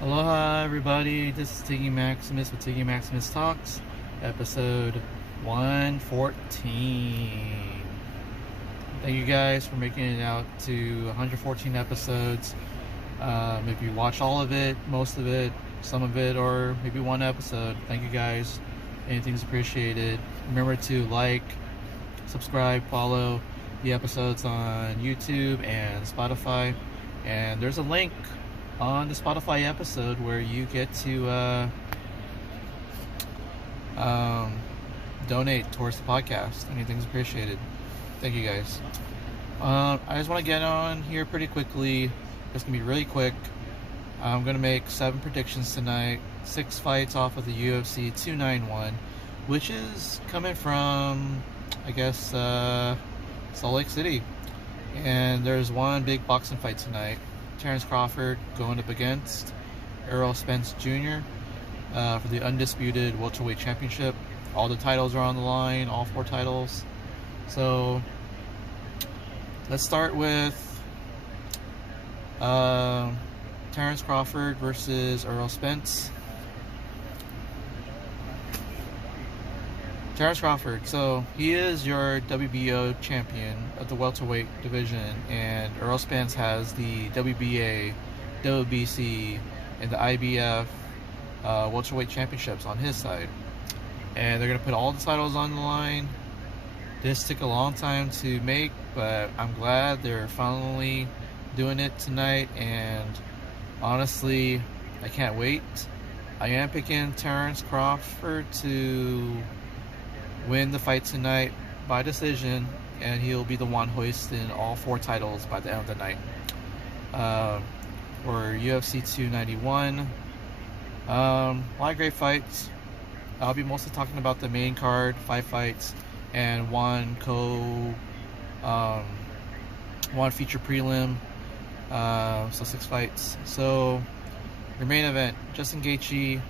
Aloha everybody, this is Tiggy Maximus with Tiggy Maximus Talks, episode 114. Thank you guys for making it out to 114 episodes. If you watch all of it, most of it, some of it, or maybe one episode, thank you guys. Anything's appreciated. Remember to like, subscribe, follow the episodes on YouTube and Spotify. And there's a link on the Spotify episode where you get to donate towards the podcast. Anything's appreciated. Thank you guys. I just want to get on here pretty quickly. It's gonna be really quick. I'm gonna make 7 predictions tonight. 6 fights off of the UFC 291, which is coming from, I guess, Salt Lake City. And there's one big boxing fight tonight. Terrence Crawford going up against Errol Spence Jr. For the Undisputed welterweight championship. All the titles are on the line, all 4 titles. So let's start with Terrence Crawford versus Errol Spence. Terrence Crawford, so he is your WBO champion of the welterweight division, and Errol Spence has the WBA, WBC, and the IBF welterweight championships on his side. And they're going to put all the titles on the line. This took a long time to make, but I'm glad they're finally doing it tonight, and honestly, I can't wait. I am picking Terrence Crawford to win the fight tonight by decision, and he'll be the one hoisting all 4 titles by the end of the night. For UFC 291, a lot of great fights. I'll be mostly talking about the main card, 5 fights, and one feature prelim, so 6 fights. So your main event, Justin Gaethje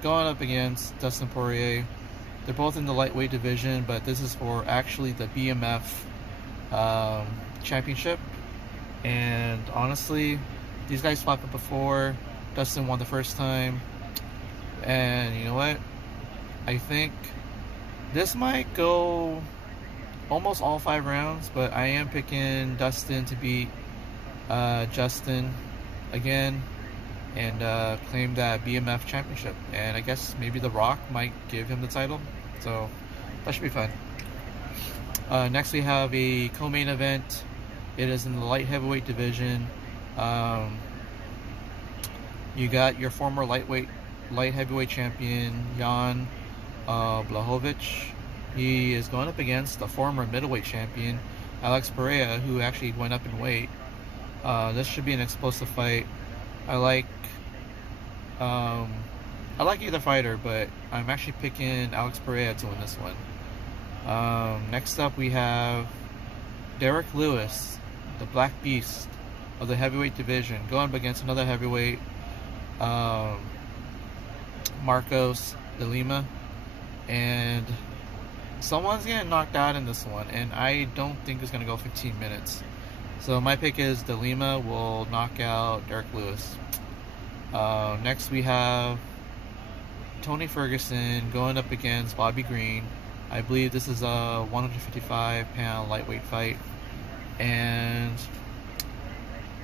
going up against Dustin Poirier. They're both in the lightweight division, but this is for actually the BMF championship. And honestly, these guys fought before. Dustin won the first time. And you know what? I think this might go almost all 5 rounds, but I am picking Dustin to beat Justin again and claim that BMF championship. And I guess maybe The Rock might give him the title, so that should be fun. Next we have a co-main event. It is in the light heavyweight division. You got your former light heavyweight champion Jan Blachowicz. He is going up against the former middleweight champion Alex Pereira, who actually went up in weight. This should be an explosive fight. I like either fighter, but I'm actually picking Alex Pereira to win this one. Next up we have Derek Lewis, the Black Beast of the heavyweight division, going up against another heavyweight, Marcos de Lima. And someone's getting knocked out in this one, and I don't think it's going to go 15 minutes. So my pick is De Lima will knock out Derek Lewis. Next we have Tony Ferguson going up against Bobby Green. I believe this is a 155-pound lightweight fight. And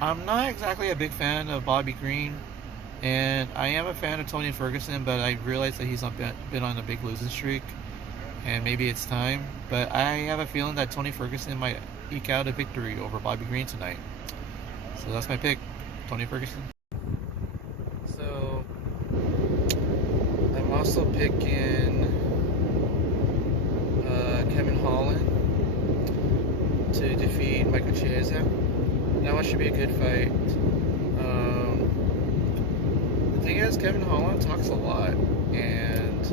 I'm not exactly a big fan of Bobby Green, and I am a fan of Tony Ferguson, but I realize that he's been on a big losing streak, and maybe it's time. But I have a feeling that Tony Ferguson might eke out a victory over Bobby Green tonight. So that's my pick, Tony Ferguson. So I'm also picking Kevin Holland to defeat Michael Chiesa. That one should be a good fight. The thing is, Kevin Holland talks a lot, and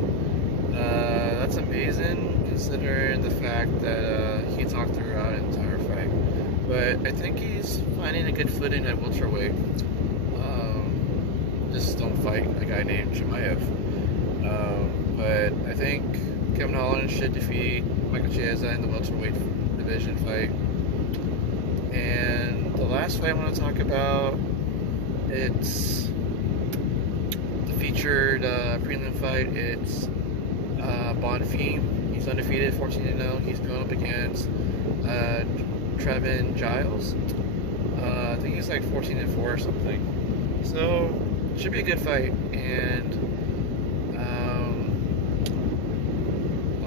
that's amazing considering the fact that he talked throughout the entire fight. But I think he's finding a good footing at welterweight. Just don't fight a guy named Chimaev. But I think Kevin Holland should defeat Michael Chiesa in the welterweight division fight. And the last fight I want to talk about, it's featured prelim fight. It's Bonfim. He's undefeated, 14-0. He's going up against Trevin Giles. I think he's like 14-4 or something. So should be a good fight. And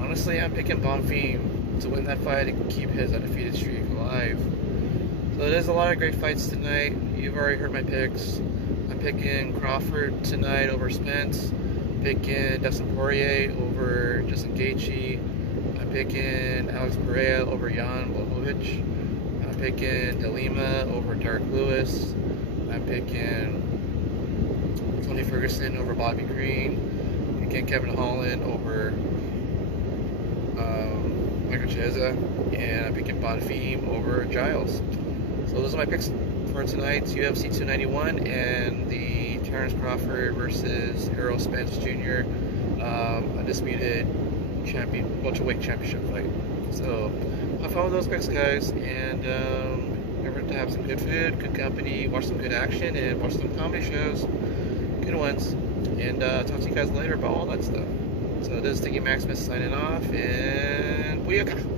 honestly, I'm picking Bonfim to win that fight and keep his undefeated streak alive. So there's a lot of great fights tonight. You've already heard my picks. I'm picking Crawford tonight over Spence. I'm picking Dustin Poirier over Justin Gaethje. I'm picking Alex Pereira over Jan Blachowicz. I'm picking De Lima over Derek Lewis. I'm picking Tony Ferguson over Bobby Green. I'm picking Kevin Holland over Michael Chiesa. And I'm picking Bonfim over Giles. So those are my picks for tonight's UFC 291 and the Terrence Crawford versus Errol Spence Jr. Undisputed welterweight championship fight. So have fun with those picks, guys, and remember to have some good food, good company, watch some good action, and watch some comedy shows, good ones. And talk to you guys later about all that stuff. So this is Tiggy Maximus signing off, and booyaka!